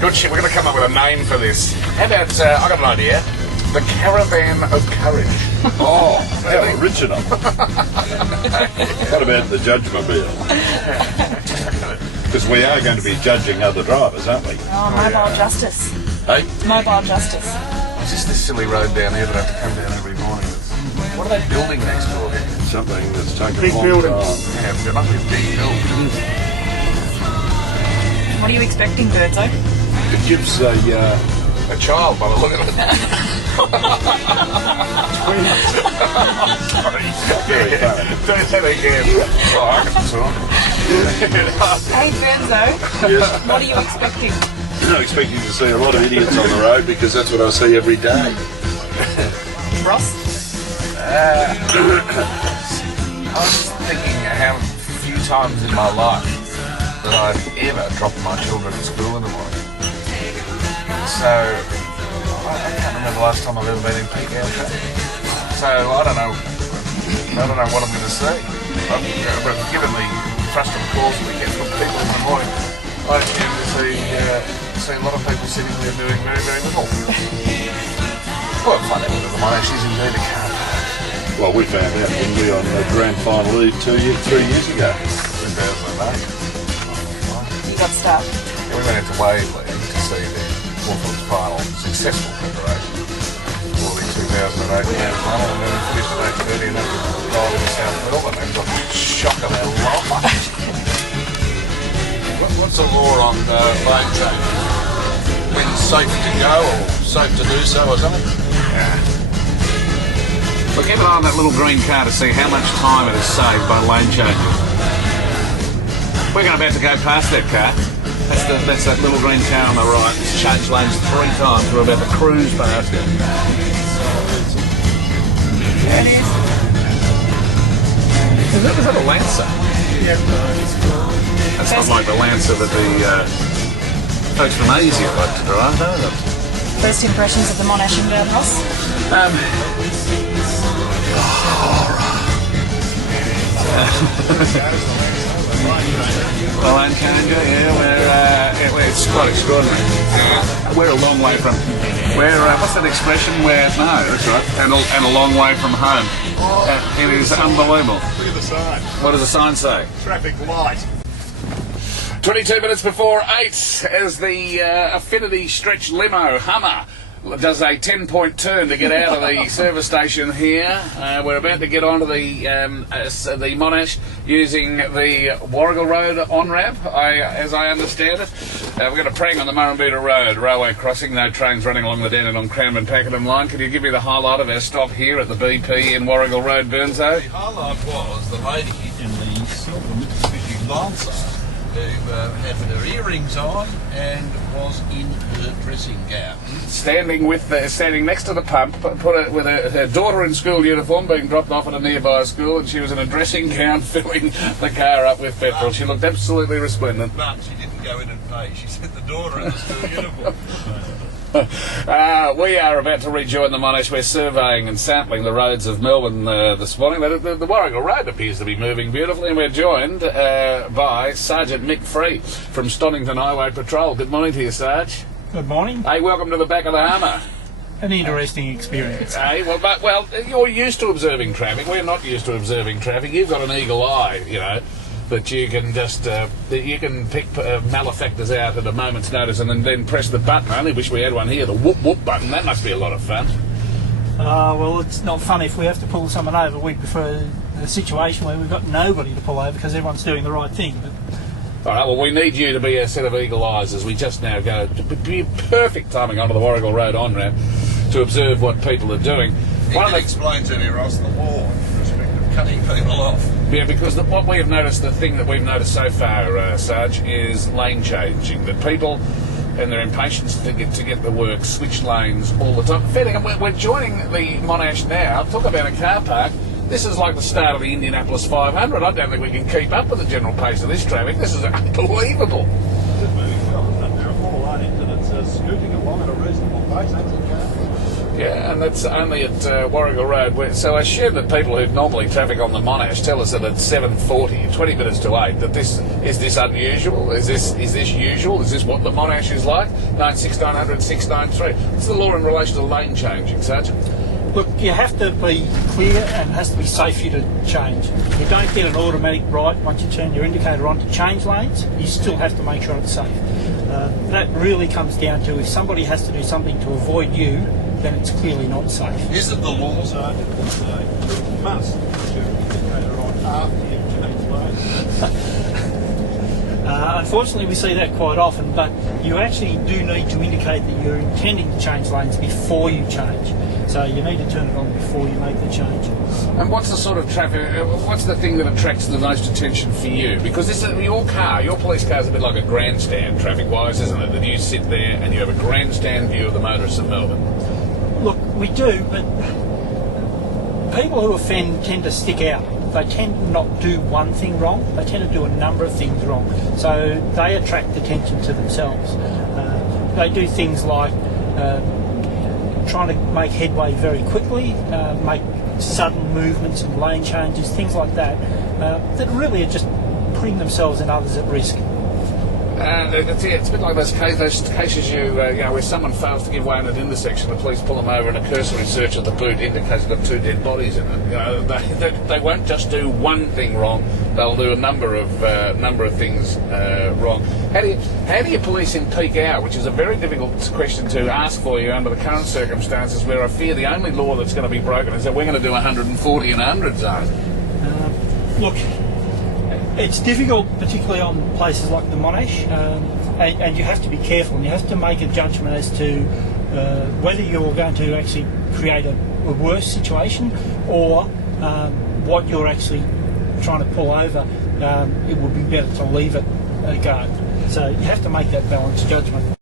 Good shit, we're going to come up with a name for this. How about, I got an idea. The Caravan of Courage. Oh, how original. What about the Judge-mobile? Because we are going to be judging other drivers, aren't we? Oh, mobile justice. Hey? Mobile justice. It's just this silly road down here that I have to come down every morning. What are they building next door here? Something that's taken Big a long building. time. Yeah, it must be a big building. What are you expecting, Birdzo? It gives A child, by the look of it. Sorry. very funny. Don't say that again. Oh, I can talk. Hey, Birdzo, Yes. what are you expecting? I'm expecting to see a lot of idiots on the road because that's what I see every day. Ross? I was thinking how few times in my life that I've ever dropped my children at school in the morning. So, I can't remember the last time I've ever been in peak hour traffic. So, I don't know what I'm going to see. But given the thrust of calls we get from people in the morning, I assume to see a lot of people sitting there doing very, very little. Well, find out whether the Monash is indeed a car park. Well, we found out, didn't we, on the grand final eve 3 years ago. 2008. You got stuff. Yeah, we went into Waverley to see the Hawthorn's final successful preparation for the 2008 grand final, and then we finished at 8:30 and then we arrived in South Melbourne and got the shock of our life. What's the law on lane change? When safe to go or safe to do so or something? Well, keep an eye on that little green car to see how much time it has saved by lane changes. We're about to go past that car. That's that little green car on the right. It's changed lanes 3 times. We're about to cruise past it. Is that a Lancer? That's not like the Lancer that the folks from Asia like to drive, though. First impressions of the Monash inbound, Ross? The lane changer, it's quite extraordinary. We're a long way from. What's that expression? That's right. And a long way from home. It is unbelievable. Look at the sign. What does the sign say? Traffic light. 22 minutes before 8 as the Affinity Stretch Limo Hummer does a 10-point turn to get out of the service station here. We're about to get onto the Monash using the Warrigal Road on-ramp, as I understand it. We're going to prang on the Murrumbidgee Road, railway crossing, no trains running along the Dandenong Cranbourne-Pakenham line. Could you give me the highlight of our stop here at the BP in Warrigal Road, Burnzo? The highlight was the lady in the silver Mitsubishi Lancer who had her earrings on and was in her dressing gown. Standing next to the pump, with her daughter in school uniform being dropped off at a nearby school, and she was in a dressing gown filling the car up with petrol. She looked absolutely resplendent. But she didn't go in and pay. She sent the daughter in the school uniform. We are about to rejoin the Monash. We're surveying and sampling the roads of Melbourne this morning. The Warrigal Road appears to be moving beautifully, and we're joined by Sergeant Mick Free from Stonington Highway Patrol. Good morning to you, Sarge. Good morning. Hey, welcome to the back of the Hummer. An interesting experience. Hey, well, you're used to observing traffic. We're not used to observing traffic. You've got an eagle eye, that you can just pick malefactors out at a moment's notice and then press the button. I only wish we had one here, the whoop whoop button. That must be a lot of fun. Well, it's not fun if we have to pull someone over. We prefer the situation where we've got nobody to pull over because everyone's doing the right thing. But all right, well, we need you to be a set of eagle eyes as we just now go to be perfect timing onto the Warrigal Road on-ramp to observe what people are doing. You can explain to me, Ross, the law in respect of cutting people off. Yeah, because what we have noticed, the thing that we've noticed so far, Sarge, is lane changing. That people and their impatience to get the work switch lanes all the time. Fair dinkum, we're joining the Monash now. Talk about a car park. This is like the start of the Indianapolis 500. I don't think we can keep up with the general pace of this traffic. This is unbelievable. It's moving well, isn't it? There are 4 lanes and it's scooting along at a reasonable pace. Yeah, and that's only at Warrigal Road. So I assume that people who normally traffic on the Monash tell us that at 7:40, 20 minutes to 8, that this unusual? Is this usual? Is this what the Monash is like? 96900, 693. What's the law in relation to lane changing, Sergeant? Look, you have to be clear and it has to be safe for you to change. You don't get an automatic right once you turn your indicator on to change lanes. You still have to make sure it's safe. That really comes down to if somebody has to do something to avoid you, then it's clearly not safe. Is it the law, Sergeant, that you must turn your indicator on after you've changed lanes? Unfortunately, we see that quite often, but you actually do need to indicate that you're intending to change lanes before you change. So you need to turn it on before you make the change. And what's the sort of traffic, what's the thing that attracts the most attention for you? Because this is your police car is a bit like a grandstand traffic-wise, isn't it? That you sit there and you have a grandstand view of the motorists of Melbourne. Look, we do, but people who offend tend to stick out. They tend to not do one thing wrong, they tend to do a number of things wrong. So they attract attention to themselves. They do things like trying to make headway very quickly, make sudden movements and lane changes, things like that, that really are just putting themselves and others at risk. It's a bit like those cases where someone fails to give way in an intersection, the police pull them over and a cursory search of the boot indicates they've got 2 dead bodies in it. They won't just do one thing wrong; they'll do a number of things wrong. How do you police in peak hour, which is a very difficult question to ask for you under the current circumstances, where I fear the only law that's going to be broken is that we're going to do 140 in a 100 zone. Look, it's difficult, particularly on places like the Monash, and you have to be careful and you have to make a judgment as to whether you're going to actually create a worse situation or what you're actually trying to pull over. It would be better to leave it go. So you have to make that balanced judgment.